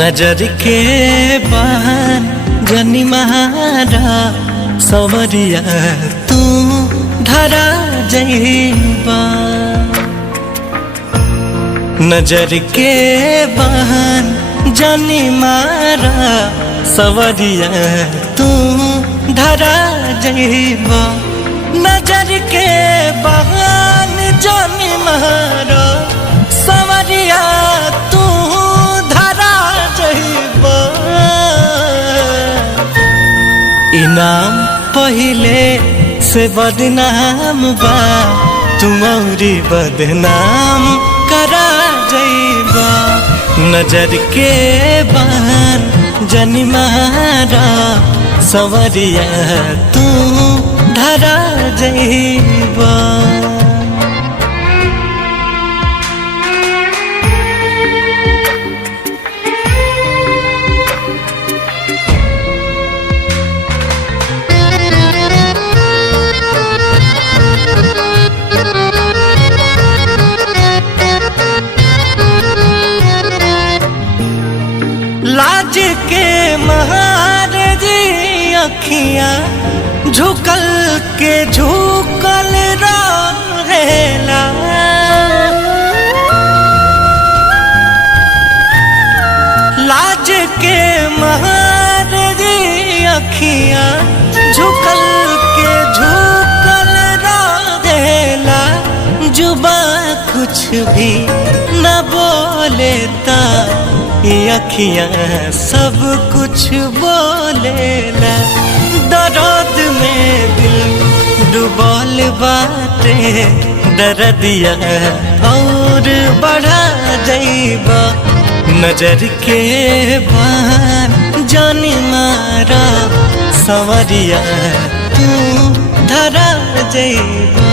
नजर के बाहर जनी महारा सवरिया तू धरा जइबा। नजर के बाहर जनी मारा सवरिया तू धरा जइबा। नजर के बाहर जनी मारा सवरिया तू धरा जइबा। इनाम पहिले से बदनाम बा तुम्हारी बदनाम करा जइबा। नजर के बाहर जनी मारा सवरिया तू धरा जइबा। लाज के महार जी अखियां झुकल के झुकल रहेला। लाज के महार जी अखियां झुकल के झुकल रहेला। जुबा कुछ भी न बोलेता अखियां सब कुछ बोलेला। दर्द में दिल डूबल बाटे दर्दिया और बढ़ा जइबा। नजर के बाहर जानी मारा सवरिया तू धरा जइबा।